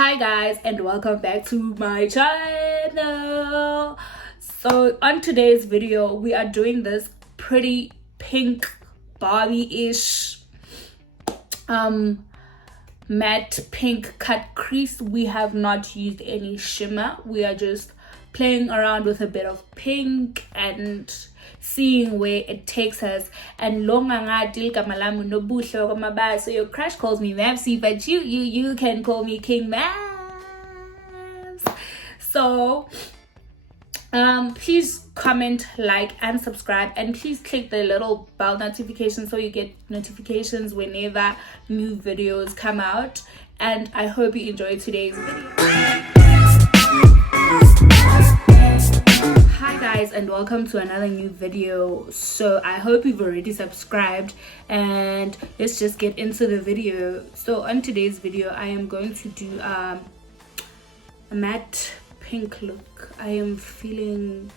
Hi guys, and welcome back to my channel. So on today's video we are doing this pretty pink Barbie-ish matte pink cut crease. We have not used any shimmer. We are just playing around with a bit of pink and seeing where it takes us. And so your crush calls me Mavsy, but you can call me KingMabs. So please comment, like, and subscribe, and please click the little bell notification so you get notifications whenever new videos come out. And I hope you enjoyed today's video. Hi guys, and welcome to another new video. So I hope you've already subscribed, and let's just get into the video. So on today's video I am going to do a matte pink look. I am feeling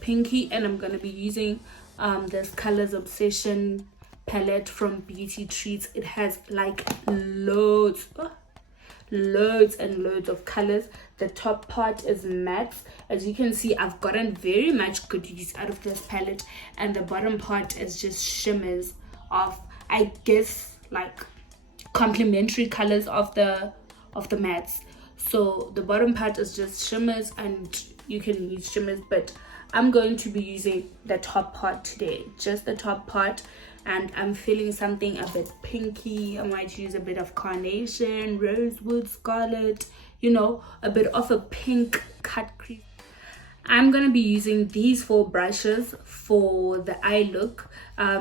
pinky, and I'm gonna be using this Colors Obsession palette from Beauty Treats. It has like loads and loads of colors. The top part is matte. As you can see, I've gotten very much good use out of this palette, and the bottom part is just shimmers of, I guess, like complementary colors of the mattes. So the bottom part is just shimmers, and you can use shimmers, but I'm going to be using the top part today, just the top part. And I'm feeling something a bit pinky. I might use a bit of carnation, rosewood, scarlet, you know, a bit of a pink cut crease. I'm gonna be using these 4 brushes for the eye look.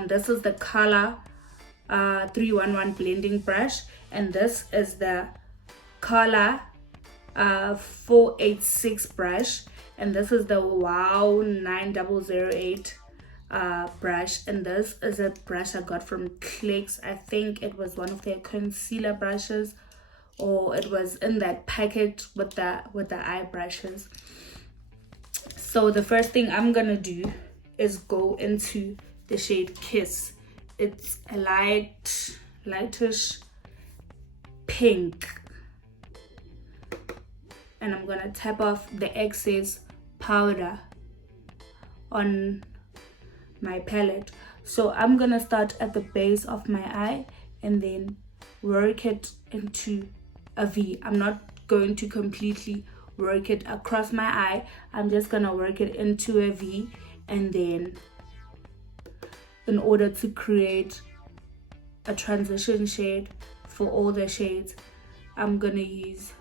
This is the color 311 blending brush, and this is the color 486 brush, and this is the Wow 9008 brush, and this is a brush I got from Clicks. I think it was one of their concealer brushes, or it was in that package with the eye brushes. So the first thing I'm gonna do is go into the shade Kiss. It's a lightish pink, and I'm gonna tap off the excess powder on my palette. So I'm gonna start at the base of my eye and then work it into a V. I'm not going to completely work it across my eye. I'm just gonna work it into a V, and then in order to create a transition shade for all the shades I'm gonna use.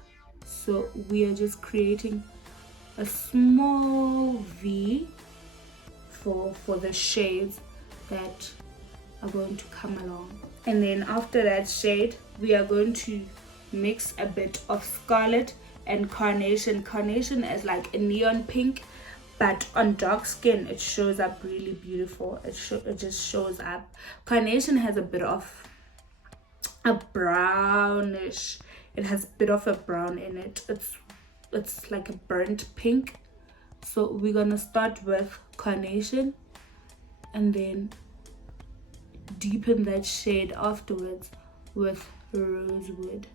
So we are just creating a small V for the shades that are going to come along. And then after that shade we are going to mix a bit of scarlet and carnation. Carnation is like a neon pink, but on dark skin it shows up really beautiful. It just shows up. Carnation has a bit of a brownish, it has a bit of a brown in it. It's like a burnt pink. So we're gonna start with carnation and then deepen that shade afterwards with rosewood.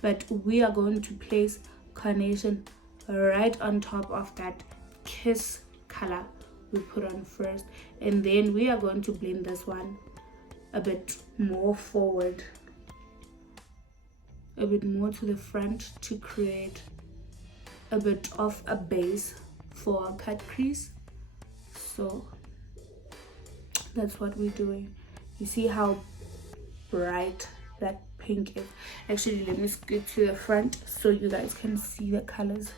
But we are going to place carnation right on top of that Kiss color we put on first, and then we are going to blend this one a bit more forward, a bit more to the front, to create a bit of a base for our cut crease. So that's what we're doing. You see how bright that pink is? Actually, let me scoot to the front so you guys can see the colors.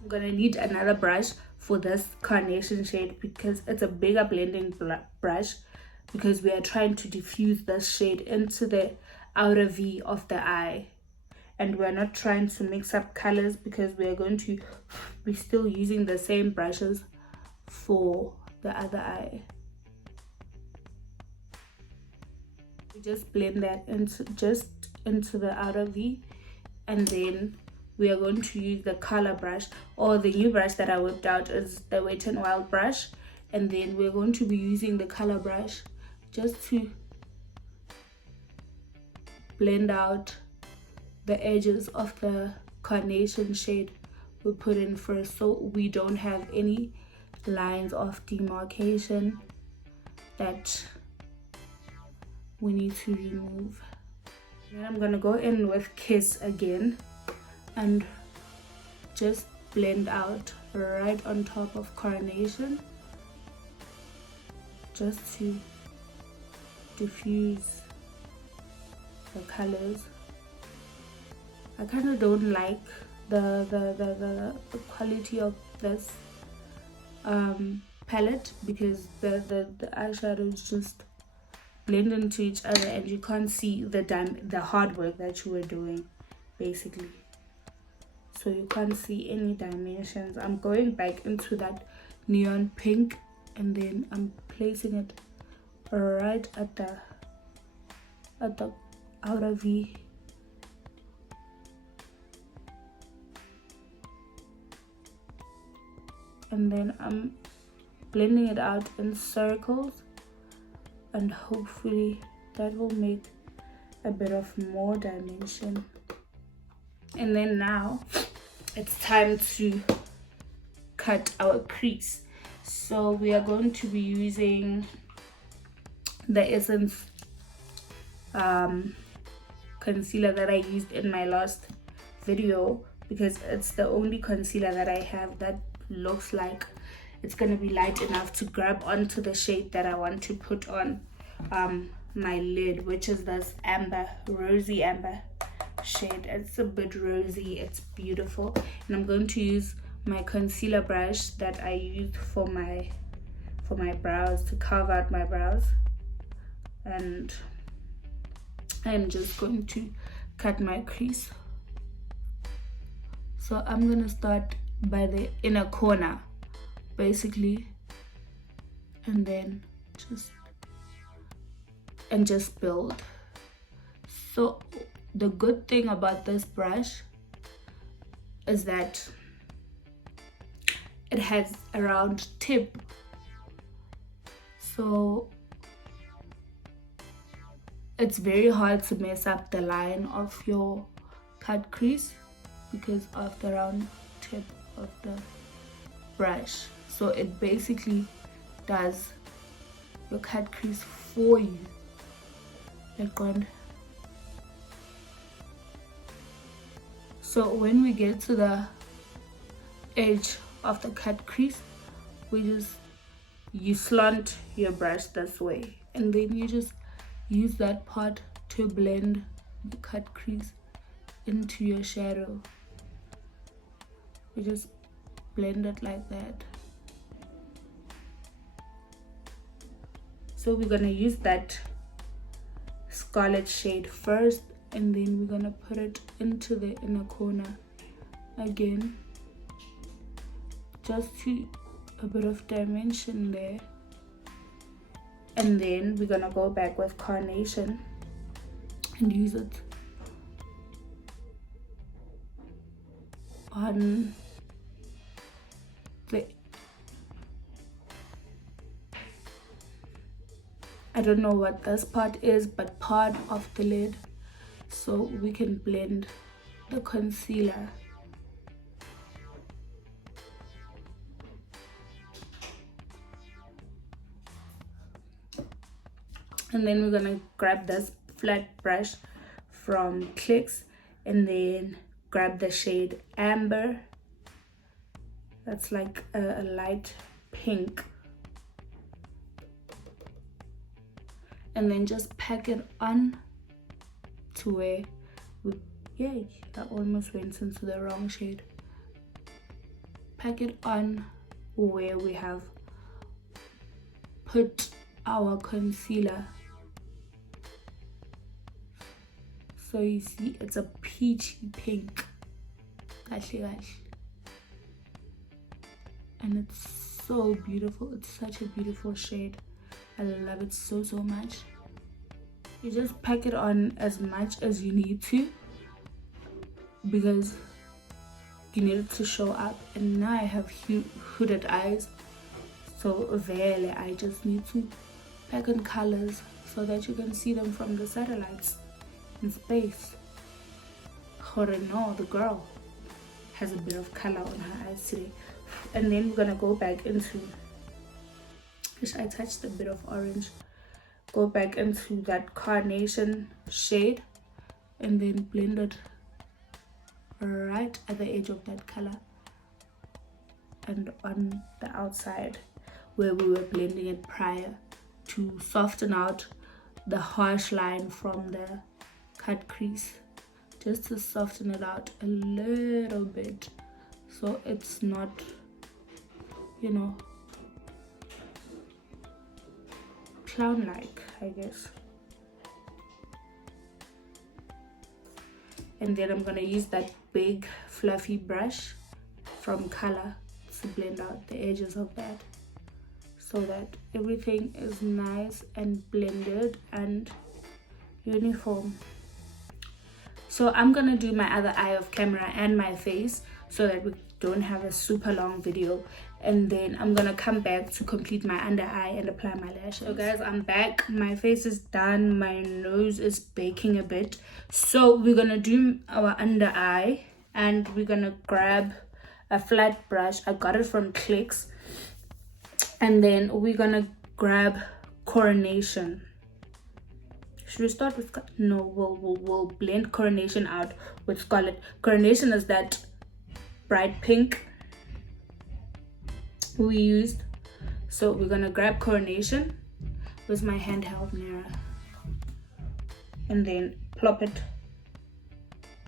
I'm gonna need another brush for this carnation shade because it's a bigger blending brush, because we are trying to diffuse this shade into the outer V of the eye, and we're not trying to mix up colors because we are going to be still using the same brushes for the other eye. We just blend that into the outer V, and then we are going to use the color brush, or the new brush that I whipped out is the Wet n Wild brush, and then we're going to be using the color brush just to blend out the edges of the carnation shade we put in first, so we don't have any lines of demarcation that we need to remove. Then I'm gonna go in with Kiss again and just blend out right on top of carnation, just to diffuse the colors. I kind of don't like the quality of this palette, because the eyeshadows just blend into each other and you can't see the hard work that you were doing, basically. So you can't see any dimensions. I'm going back into that neon pink, and then I'm placing it right at the outer V. And then I'm blending it out in circles, and hopefully that will make a bit of more dimension. And then now it's time to cut our crease. So we are going to be using the Essence concealer that I used in my last video, because it's the only concealer that I have that looks like it's gonna be light enough to grab onto the shade that I want to put on my lid, which is this rosy amber shade. It's a bit rosy, it's beautiful. And I'm going to use my concealer brush that I used for my brows, to carve out my brows, and I'm just going to cut my crease. So I'm gonna start by the inner corner, basically, and then just build. So the good thing about this brush is that it has a round tip, so it's very hard to mess up the line of your cut crease because of the round tip of the brush. So it basically does your cut crease for you. Like one. So when we get to the edge of the cut crease, you slant your brush this way, and then you just use that part to blend the cut crease into your shadow. You just blend it like that. So we're gonna use that scarlet shade first, and then we're gonna put it into the inner corner again, just to a bit of dimension there. And then we're gonna go back with carnation and use it on I don't know what this part is, but part of the lid, so we can blend the concealer. And then we're gonna grab this flat brush from Clicks, and then grab the shade Amber. That's like a light pink. And then just pack it on to where yay, I almost went into the wrong shade. Pack it on where we have put our concealer. So you see it's a peachy pink. And it's so beautiful. It's such a beautiful shade. I love it so much. You just pack it on as much as you need to, because you need it to show up. And now I have hooded eyes, so really I just need to pack in colors so that you can see them from the satellites in space. no, the girl has a bit of color on her eyes today. And then we're gonna go back into, which I touched a bit of orange, go back into that carnation shade and then blend it right at the edge of that color and on the outside where we were blending it prior, to soften out the harsh line from the cut crease, just to soften it out a little bit so it's not, you know, clown like, I guess. And then I'm gonna use that big fluffy brush from color to blend out the edges of that, so that everything is nice and blended and uniform. So I'm gonna do my other eye off camera and my face so that we don't have a super long video, and then I'm gonna come back to complete my under eye and apply my lashes. So guys, I'm back. My face is done, my nose is baking a bit, so we're gonna do our under eye, and we're gonna grab a flat brush. I got it from Clicks, and then we're gonna grab Coronation. Should we start with no, we'll blend Coronation out with Scarlet. Coronation is that bright pink we used, so we're gonna grab Coronation with my handheld mirror and then plop it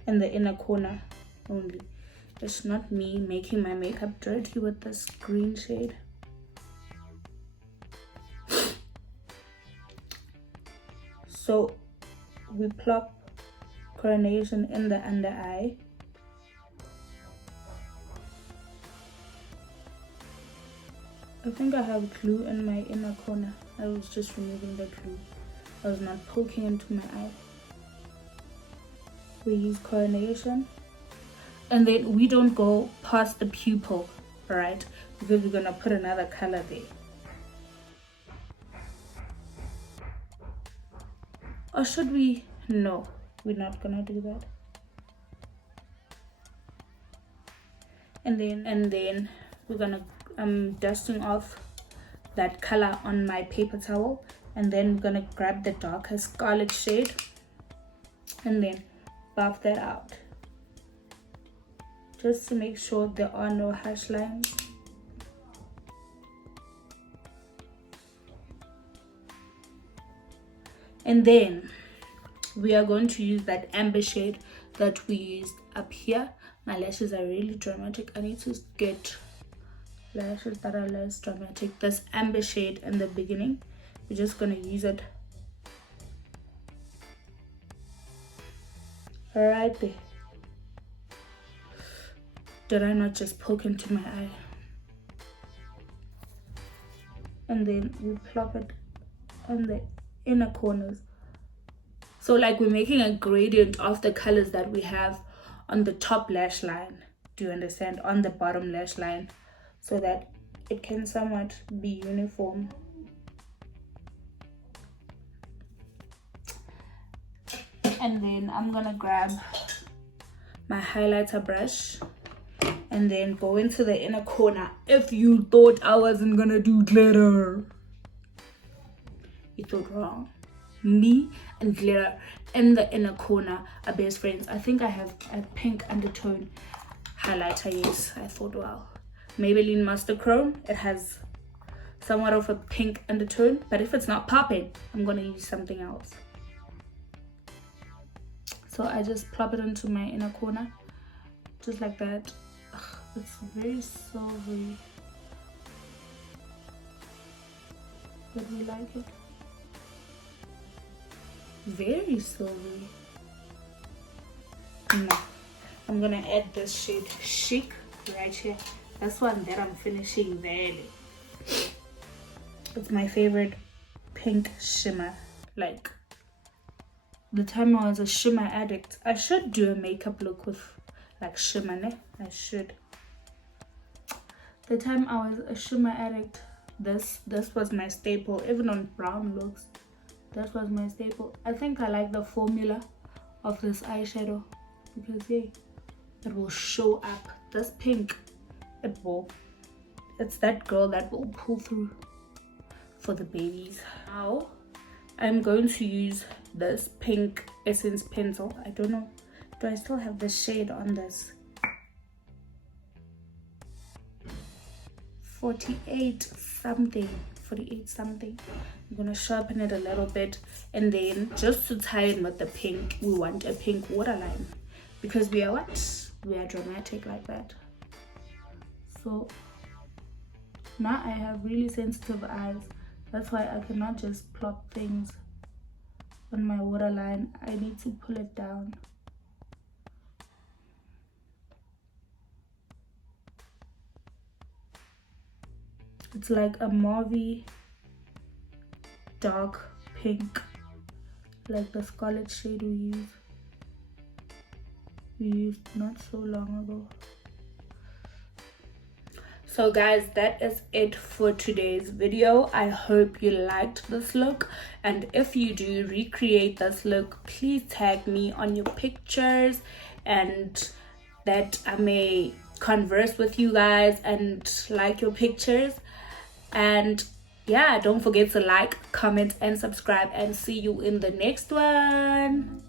in the inner corner only. It's not me making my makeup dirty with this green shade. So we plop Coronation in the under eye. I think I have glue in my inner corner. I was just removing the glue. I was not poking into my eye. We use Coronation. And then we don't go past the pupil, right? Because we're gonna put another color there. Or should we? No, we're not gonna do that. And then we're gonna dusting off that color on my paper towel, and then we're gonna grab the darker scarlet shade and then buff that out, just to make sure there are no harsh lines. And then we are going to use that amber shade that we used up here. My lashes are really dramatic. I need to get lashes that are less dramatic. This amber shade in the beginning, we're just going to use it right there. Did I not just poke into my eye? And then we plop it on the inner corners. So like we're making a gradient of the colors that we have on the top lash line, do you understand, on the bottom lash line, so that it can somewhat be uniform. And then I'm gonna grab my highlighter brush and then go into the inner corner. If you thought I wasn't gonna do glitter, you thought wrong. Me and glitter in the inner corner are best friends. I think I have a pink undertone highlighter. Yes, I thought, wow, Maybelline Master Chrome, it has somewhat of a pink undertone, but if it's not popping, I'm gonna use something else. So I just plop it into my inner corner, just like that. Ugh, it's very silvery, but we like it. Very silvery. No, I'm gonna add this shade Chic right here. That's one that I'm finishing there. It's my favorite pink shimmer. Like, the time I was a shimmer addict, I should do a makeup look with like shimmer, ne? I should. The time I was a shimmer addict, this was my staple. Even on brown looks, that was my staple. I think I like the formula of this eyeshadow because yeah, it will show up. This pink, it's that girl that will pull through for the babies. Now I'm going to use this pink essence pencil. I don't know, do I still have the shade on this? 48 something. I'm gonna sharpen it a little bit, and then just to tie in with the pink, we want a pink waterline because we are dramatic like that. So now I have really sensitive eyes, that's why I cannot just plot things on my waterline. I need to pull it down. It's like a mauvey dark pink, like the scarlet shade we used not so long ago. So guys, that is it for today's video. I hope you liked this look, and if you do recreate this look, please tag me on your pictures, and that I may converse with you guys and like your pictures. And yeah, don't forget to like, comment, and subscribe, and see you in the next one.